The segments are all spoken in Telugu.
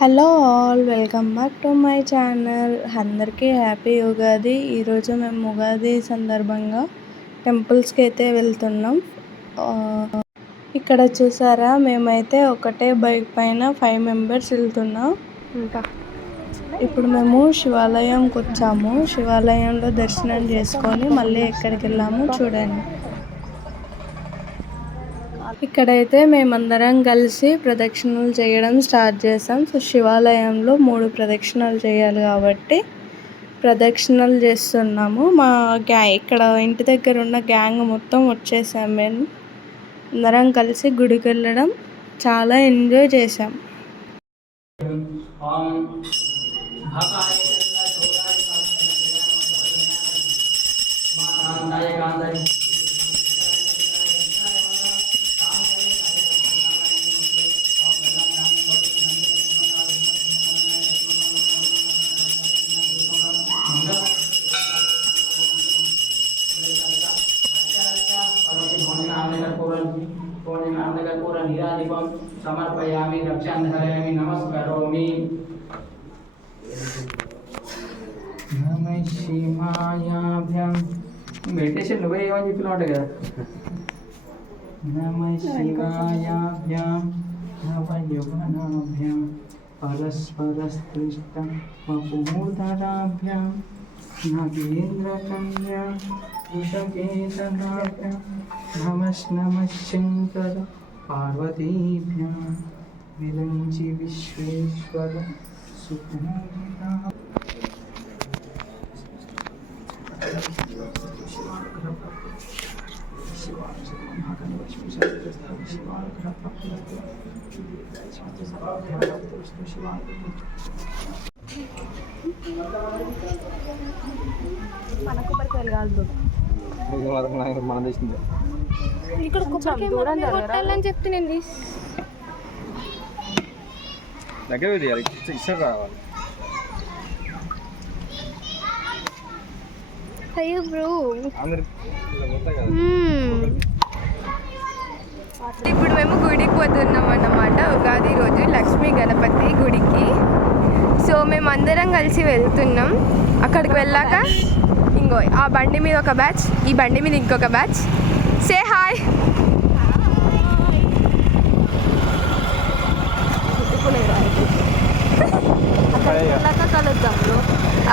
Hello all welcome back to my channel. అందరికీ హ్యాపీ ఉగాది. ఈరోజు మేము ఉగాది సందర్భంగా టెంపుల్స్కి అయితే వెళ్తున్నాం. ఇక్కడ చూసారా? మేమైతే ఒకటే బైక్ పైన ఫైవ్ మెంబర్స్ వెళ్తున్నాం. ఇంకా? ఇప్పుడు మేము శివాలయంకి వచ్చాము శివాలయంలో దర్శనం చేసుకొని మళ్ళీ ఎక్కడికి వెళ్ళాము చూడండి. ఇక్కడైతే మేమందరం కలిసి ప్రదక్షిణలు చేయడం స్టార్ట్ చేసాం సో శివాలయంలో మూడు ప్రదక్షిణలు చేయాలి కాబట్టి ప్రదక్షిణలు చేస్తున్నాము. మా గ్యా ఇక్కడ ఇంటి దగ్గర ఉన్న గ్యాంగ్ మొత్తం వచ్చేసాం. మేము అందరం కలిసి గుడికి వెళ్ళడం చాలా ఎంజాయ్ చేసాం సమర్పయామి రక్షాంధరామి నమస్కరోమి నమ శివాయాభ్యాం మెడిటేషన్ నువ్వే ఏమని చెప్పినావు కదా నమ శివాయాభ్యాం నవయువనాభ్యాం పరస్పరస్పృష్టం వపుమూర్ధరాభ్యాం నగేంద్రకన్యా వృషకేతనాభ్యాం నమః శంకర పార్వతీభ్యాం విలంచి విశ్వేశ్వర సుఖంగా ఇక్కడ కొట్టాలని చెప్తే నేను తీసి దగ్గర తీయాలి ఇస్తారు రావాలి అయ్యో బ్రో అందరు పోతాయి కదా ఇప్పుడు మేము గుడికి పోతున్నాం అన్నమాట. ఉగాది రోజు లక్ష్మీ గణపతి గుడికి. సో మేము అందరం కలిసి వెళ్తున్నాం. అక్కడికి వెళ్ళాక ఇంకో ఆ బండి మీద ఒక బ్యాచ్ ఈ బండి మీద ఇంకొక బ్యాచ్. సే హాయ్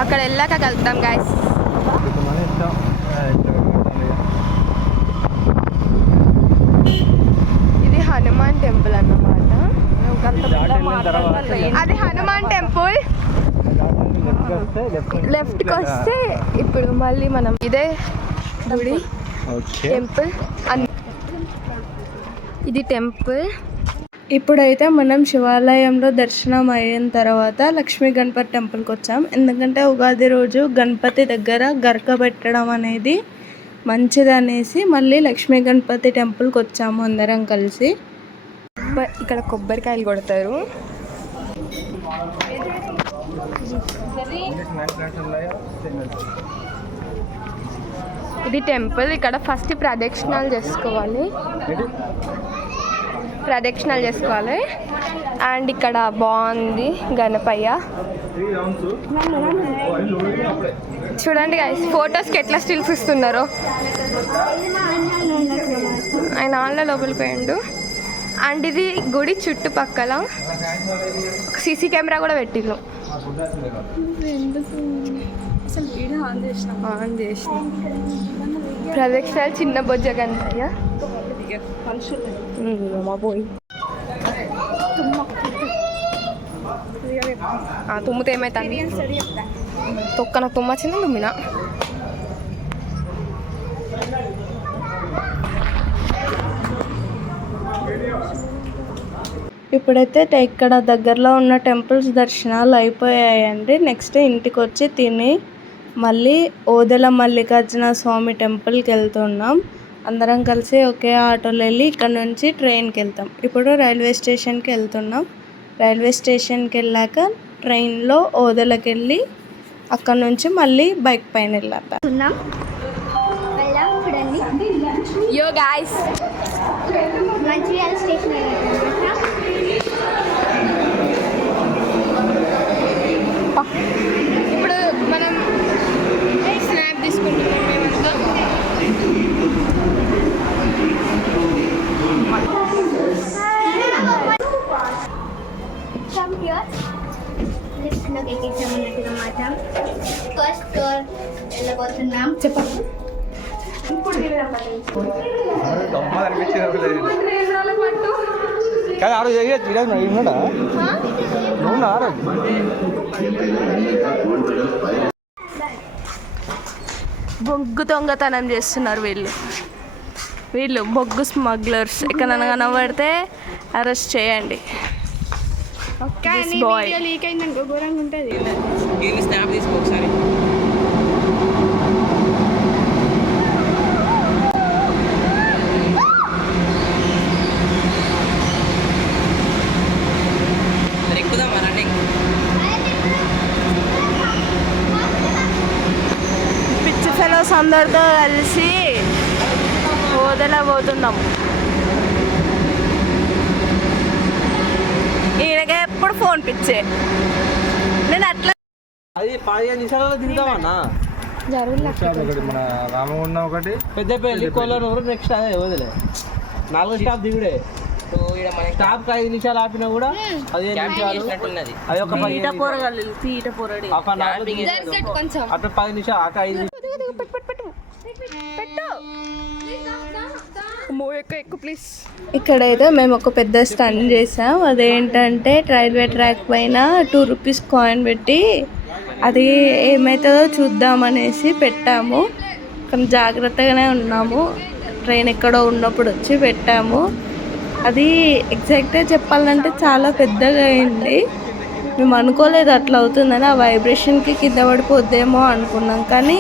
అక్కడ వెళ్ళాక కలుద్దాం గాయస్ ఇష్టం ఆ, ఇష్టం ఉంటుంది. ఇది హనుమాన్ టెంపుల్ అన్నమాట. అది హనుమాన్ టెంపుల్. లెఫ్ట్కి వస్తే ఇప్పుడు మళ్ళీ మనం ఇదే గుడి టెంపుల్. అన్ ఇది టెంపుల్. ఇప్పుడైతే మనం శివాలయంలో దర్శనం అయిన తర్వాత లక్ష్మీ గణపతి టెంపుల్కి వచ్చాం. ఎందుకంటే ఉగాది రోజు గణపతి దగ్గర గరక పెట్టడం అనేది మంచిదనేసి మళ్ళీ లక్ష్మీ గణపతి టెంపుల్కి వచ్చాము అందరం కలిసి. ఇక్కడ కొబ్బరికాయలు కొడతారు. ఇది టెంపుల్. ఇక్కడ ఫస్ట్ ప్రదక్షిణాలు చేసుకోవాలి. ప్రదక్షిణాలు చేసుకోవాలి. అండ్ ఇక్కడ బాగుంది గణపయ్య. చూడండి గైస్ ఫొటోస్కి ఎట్లా స్టిల్స్ ఇస్తున్నారో. ఆయన ఆన్లో లోపలికి పోయిండు. అండ్ ఇది గుడి చుట్టుపక్కల సీసీ కెమెరా కూడా పెట్టిల్లు ఆన్ చేసిన? ప్రదక్షిణాలు చిన్న బొజ్జ కనపయ్య మా పోయి తుమ్మితే ఏమైతుంది తుమ్మిన ఇప్పుడైతే ఇక్కడ దగ్గరలో ఉన్న టెంపుల్స్ దర్శనాలు అయిపోయాయండి. నెక్స్ట్ ఇంటికి వచ్చి తిని మళ్ళీ ఓదెల మల్లికార్జున స్వామి టెంపుల్కి వెళ్తున్నాం. అందరం కలిసి ఒకే ఆటోలో వెళ్ళి ఇక్కడ నుంచి ట్రైన్కి వెళ్తాం. ఇప్పుడు రైల్వే స్టేషన్కి వెళ్తున్నాం. రైల్వే స్టేషన్కి వెళ్ళాక ట్రైన్లో ఓదలకి వెళ్ళి అక్కడ నుంచి మళ్ళీ బైక్ పైన వెళ్ళాం యో గాయస్ మంచిర్యాల స్టేషన్ లిఫ్ట్లోకి ఎక్కించామన్నమాట ఫస్ట్ ఫ్లోర్ వెళ్ళబోతున్నాం. చెప్పండి. దొమ్మ అనిపించింది ఒక లేదు కానీ ఆరోజు చేయొచ్చు ఈరోజు నువ్వు ఉన్నాడా? నువ్వు నా ఆరోజు బొగ్గు దొంగతనం చేస్తున్నారు వీళ్ళు. వీళ్ళు బొగ్గు స్మగ్లర్స్. ఎక్కడైనా కనబడితే అరెస్ట్ చేయండి. కానీ. వీడియో లీక్ అయిందనుకో ఘోరంగా ఉంటుంది దీన్ని స్నాప్ తీసుకో ఒకసారి. పిచ్చి ఫెలోస్ అందరితో కలిసి వదలబోతున్నాం పిచ్చే నేను అట్లా అది పదిహేను నిమిషాలలో ఒకటి మన రామగుండం ఒకటి. పెద్దపల్లి కొల్లనూరు నెక్స్ట్ అదే వదిలే. నాలుగో స్టాప్ దిగుడే. స్టాప్ ఐదు నిమిషాలు ఆపినా కూడా నిమిషాలు అది ఒక తీట పదిహేను పోరగాళ్ళు తీట పోరడి హాఫ్ అన్ అవర్ కొంచెం. అటు పది నిమిషాలు అటు ఐదు ప్లీజ్ ఇక్కడైతే మేము ఒక పెద్ద స్టన్ చేసాం. అదేంటంటే రైల్వే ట్రాక్ పైన టూ రూపీస్ కాయిన్ పెట్టి అది ఏమవుతుందో చూద్దామనేసి పెట్టాము. కానీ జాగ్రత్తగానే ఉన్నాము. ట్రైన్ ఎక్కడో ఉన్నప్పుడు వచ్చి పెట్టాము. అది ఎగ్జాక్ట్గా చెప్పాలంటే చాలా పెద్దగా అయింది. మేము అనుకోలేదు అట్లా అవుతుందని. ఆ వైబ్రేషన్కి కింద పడిపోద్దేమో అనుకున్నాం. కానీ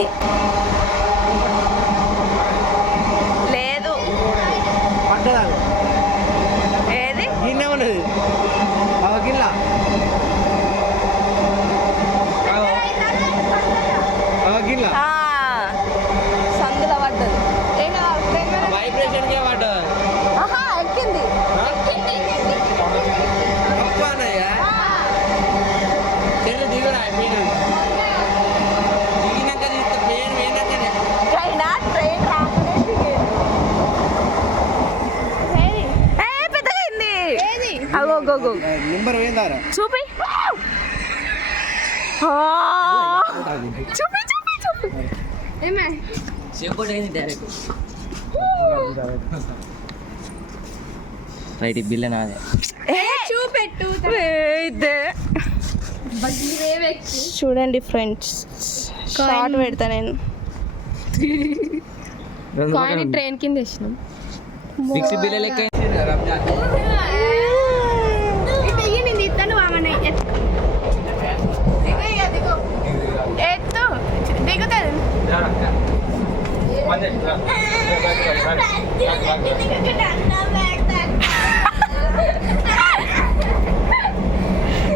నెంబర్ పోయిందారా చూపి ఆ. చూపి చూపి చూపి ఏమే చెప్పుడు అయింది డైరెక్ట్ రైట్ బిల్ నాదే ఏ చూపెట్టు ఇదే చూడండి ఫ్రెండ్స్ షార్ట్ పెడతా నేను కాయిన్ ట్రైన్ కింద వేసినాం సిక్స్ బిల్ లెక్క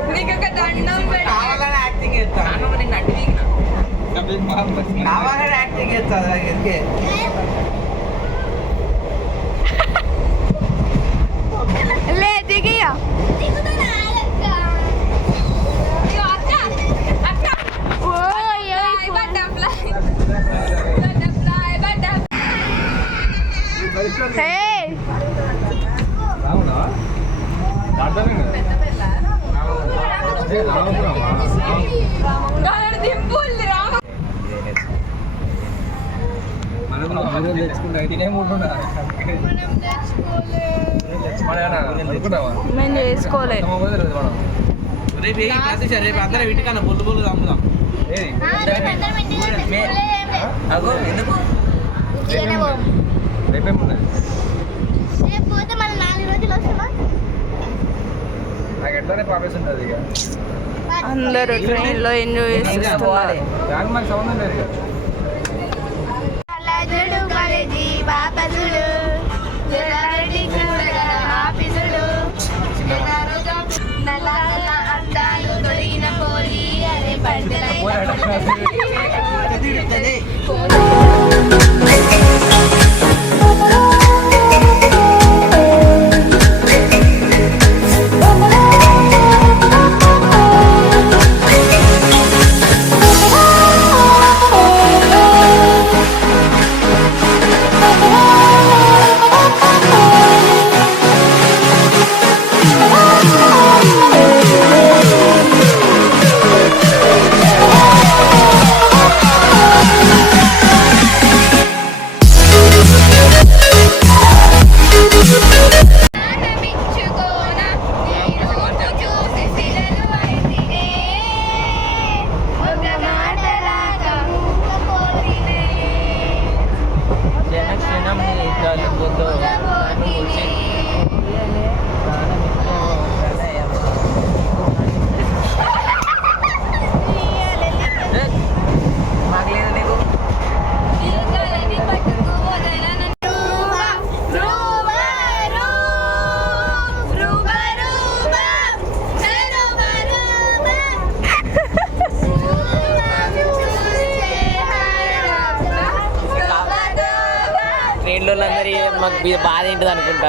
నీకు ఒక దండం పెట్టు. యాక్టింగ్ చేస్తా యాక్టింగ్ చేస్తా ఎరికే మేము చేసుకోలే. రేపు రేపు అందరం ఇంటికన్నా బొల్లు బొల్లు అమ్ముదాం అగో ఎందుకు? పోతే మన నాలుగు రోజులు వస్తామా నాకు ఎట్లా రేపు ఆఫీస్ ఉంటుంది ఇక. అందరూ ట్రైన్లో ఎంజాయ్ చేస్తున్నారు దానికి మాకు సంబంధం లేదు ఆఫీసుడు. నల్ల నల్ల అందాలు దొరికిన పోలి అదే కానీ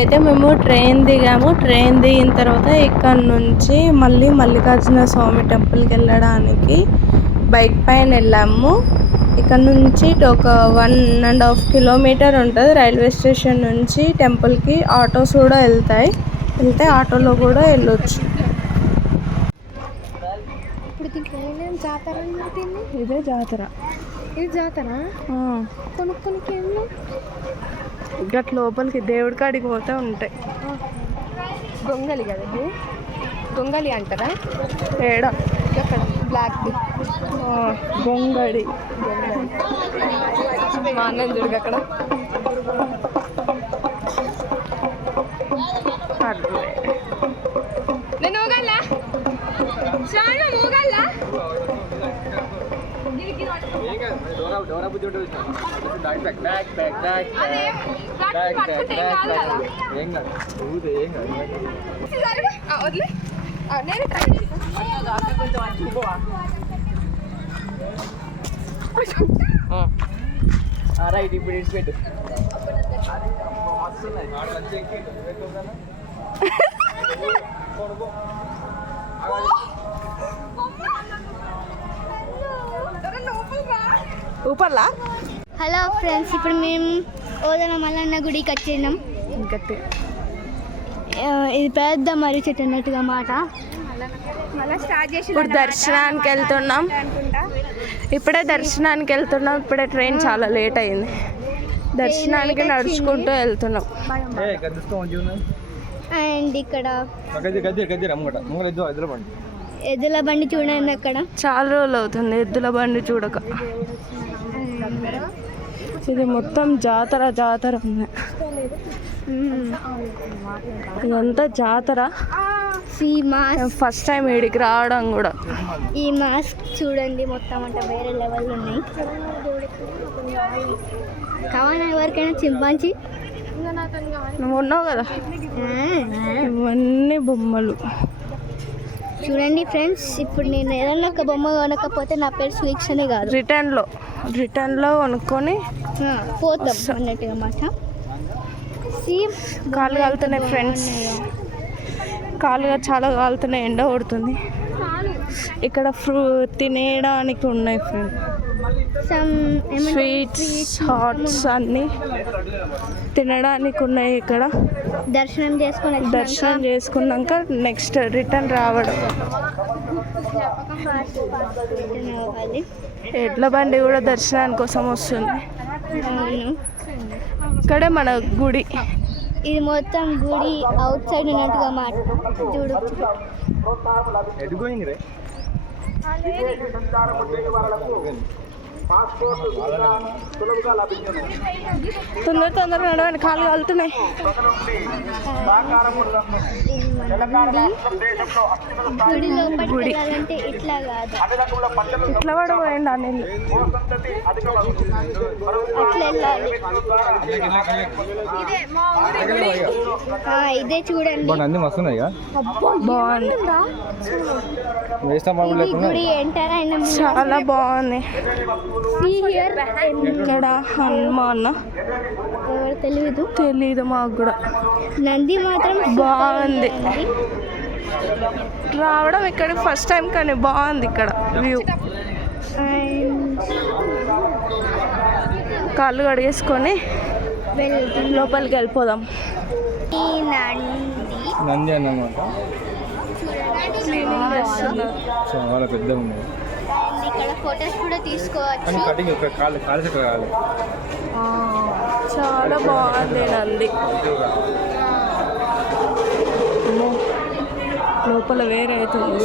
ఇప్పుడైతే మేము ట్రైన్ దిగాము. ట్రైన్ దిగిన తర్వాత ఇక్కడ నుంచి మళ్ళీ మల్లికార్జున స్వామి టెంపుల్కి వెళ్ళడానికి బైక్ పైన వెళ్ళాము. ఇక్కడ నుంచి ఒక వన్ అండ్ హాఫ్ కిలోమీటర్ ఉంటుంది. రైల్వే స్టేషన్ నుంచి టెంపుల్కి ఆటోస్ కూడా వెళ్తాయి. వెళ్తే ఆటోలో కూడా వెళ్ళొచ్చు. ఇదే? జాతర. ఇది జాతర. కొనుక్కొని గట్ లోపలికి దేవుడి కాడికి పోతే ఉంటాయి. గొంగలి కదా ఇది? గొంగలి అంటారా? ఏడ? బ్లాక్ ఆ, గొంగడి. మా అన్నం అక్కడ అదేం బ్యాగ్ పట్టుకుంటే ఏం కాదు కదా. సరే ఆ, వదిలే. నేను ట్రై రైట్ ఇప్పుడు ఇడిచి పెట్టు. ఊపర్లా? హలో ఫ్రెండ్స్ ఇప్పుడు మేము ఓదన మల్లన్న గుడికి వచ్చినాం గట్టి ఇది పెద్ద మర్రి చెట్టు అన్నట్టుగా మాట. ఇప్పుడు దర్శనానికి వెళ్తున్నాం. ఇప్పుడే దర్శనానికి వెళ్తున్నాం. ఇప్పుడే ట్రైన్ చాలా లేట్ అయింది. దర్శనానికి నడుచుకుంటూ వెళ్తున్నాం. అండ్ ఇక్కడ. ఎద్దుల బండి చూడండి అక్కడ. చాలా రోజులు అవుతుంది ఎద్దుల బండి చూడక. ఇది మొత్తం జాతర జాతర ఉంది. ఇదంతా జాతర. ఈ మాస్క్ ఫస్ట్ టైం వీడికి రావడం కూడా. ఈ మాస్క్ చూడండి మొత్తం అంటే వేరే లెవెల్ ఉన్నాయి. కావాలా ఎవరికైనా చింపాంచి? నువ్వు ఉన్నావు కదా? ఇవన్నీ బొమ్మలు. చూడండి ఫ్రెండ్స్ ఇప్పుడు నేను ఏదైనా ఒక బొమ్మ కొనకపోతే నా పేరు సువీక్షనే కాదు. రిటర్న్లో రిటర్న్లో కొనుక్కొని పోతాం అన్నట్టుగా మాట. సేమ్ కాళ్ళు కాలుతున్నాయి ఫ్రెండ్స్. కాళ్ళుగా చాలా కాలుతున్నాయి ఎండ కొడుతుంది. ఇక్కడ ఫ్రూ తినేయడానికి ఉన్నాయి ఫ్రెండ్ సమ్ స్వీట్స్ హాట్స్ అన్నీ తినడానికి ఉన్నాయి ఇక్కడ. దర్శనం చేసుకొని దర్శనం చేసుకున్నాక నెక్స్ట్ రిటర్న్ రావడం. ఎడ్ల బండి కూడా దర్శనాని కోసం వస్తుంది. ఇక్కడే మన గుడి. ఇది మొత్తం గుడి అవుట్ సైడ్ ఉన్నట్టుగా మాట చూడు. ఎటు గోయింగ్ రే తొందర తొందరగా నడవండి కాళ్ళు కాలుతున్నాయి. గుడి. ఇట్లా కాదు. ఇట్లా కూడా పోయండి అనేది ఇదే చూడండి. బాగుంది బాగుంది. వేస్తాం గుడి ఎంటర్ అయిన చాలా బాగుంది. ఇక్కడ హనుమాన్. తెలియదు తెలీదు. మాకు కూడా. నంది మాత్రం బాగుంది. రావడం ఇక్కడికి ఫస్ట్ టైం కానీ బాగుంది ఇక్కడ వ్యూ కాళ్ళు కడిగేసుకొని లోపలికి వెళ్ళిపోదాం. ఈ నంది. నంది అన్నమాట. చాలా పెద్దగా ఉన్నాయి అండ్ ఇక్కడ ఫొటోస్ కూడా తీసుకోవచ్చు. కానీ కటింగ్ ఒక కాలు కాలు చెక్క కావాలి. ఆ, చాలా బాగుంది నంది. లోపల వేరే అవుతుంది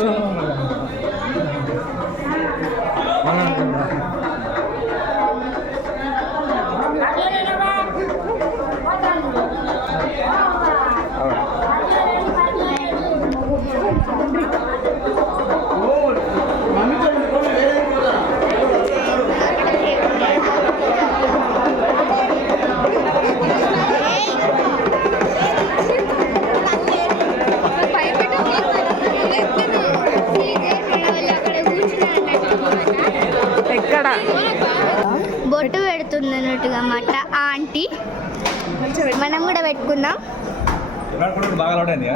లోడైంది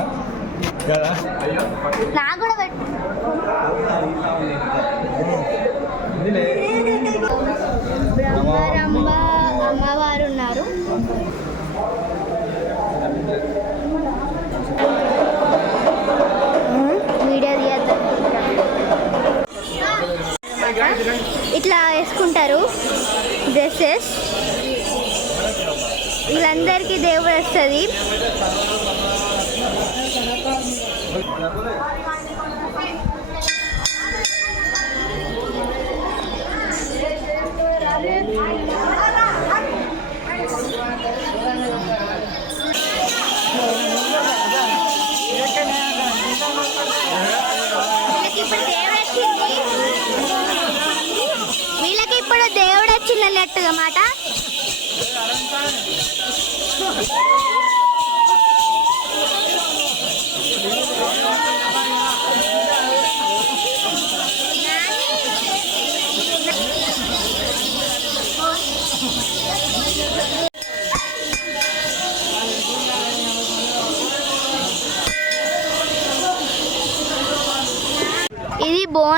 కదా? అమ్మవారు ఉన్నారు. ఇట్లా వేసుకుంటారు డ్రెస్సెస్. వీళ్ళందరికీ దేవుడు వస్తుంది. వీళ్ళకి ఇప్పుడు దేవుడు వచ్చిందన్నట్టుగా మాట.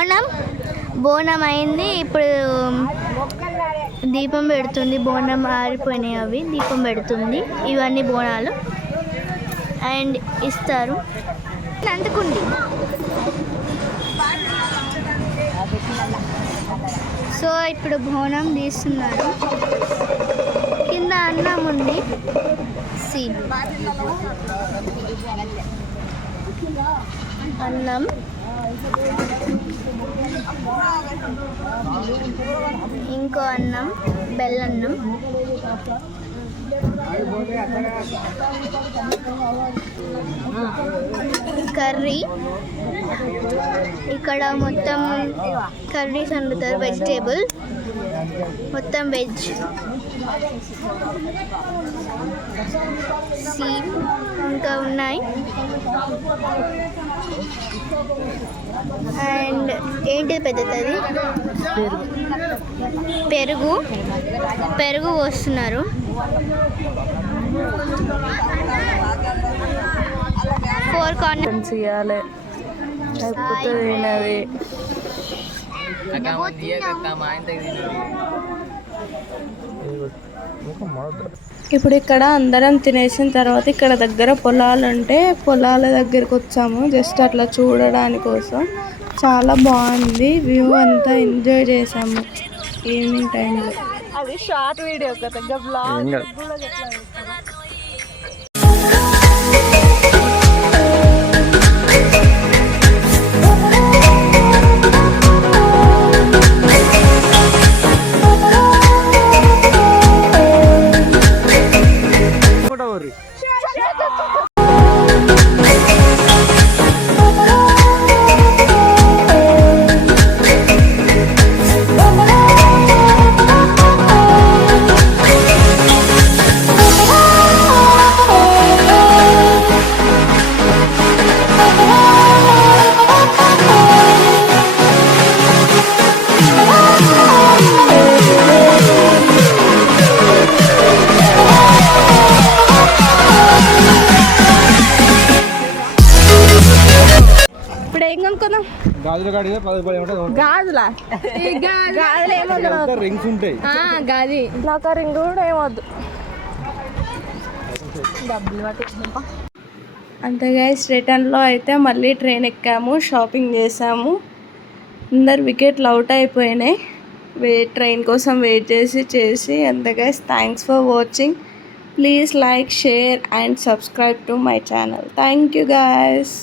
బోనం. బోనం అయింది ఇప్పుడు దీపం పెడుతుంది. బోనం ఆరిపోయినాయి అవి. దీపం పెడుతుంది. ఇవన్నీ బోనాలు. అండ్ ఇస్తారు. అందుకుంది సో ఇప్పుడు బోనం తీస్తున్నారు. కింద అన్నం ఉంది. సి. అన్నం. ఇంకో అన్నం బెల్లన్నం. కర్రీ. ఇక్కడ మొత్తం కర్రీస్ వండుతారు వెజిటేబుల్ మొత్తం వెజ్ సీ ఇంకా ఉన్నాయి. అండ్ ఏంటిది పెద్దది పెరుగు. పెరుగు పోస్తున్నారు. ఫోర్ కార్నర్ ఇవ్వాలి లేకపోతే తినది. అక్క మా ఇప్పుడు ఇక్కడ అందరం తినేసిన తర్వాత ఇక్కడ దగ్గర పొలాలు ఉంటే పొలాల దగ్గరికి వచ్చాము. జస్ట్ అట్లా చూడడానికి కోసం. చాలా బాగుంది. వ్యూ అంతా ఎంజాయ్ చేసాము. ఈవినింగ్ టైంలో. అది షార్ట్ వీడియో కదా బ్లాగ్ గాజుల? గాజులా రింగ్స్ ఉంటాయి? గాది నాకు రింగ్ కూడా ఏమొద్దు. అంతే గైస్ రిటర్న్లో అయితే మళ్ళీ ట్రైన్ ఎక్కాము షాపింగ్ చేసాము. అందరు వికెట్లు అవుట్ అయిపోయినాయి. వెయిట్ ట్రైన్ కోసం వెయిట్ చేసి చేసి. అంతే guys thanks for watching please like share and subscribe to my channel thank you guys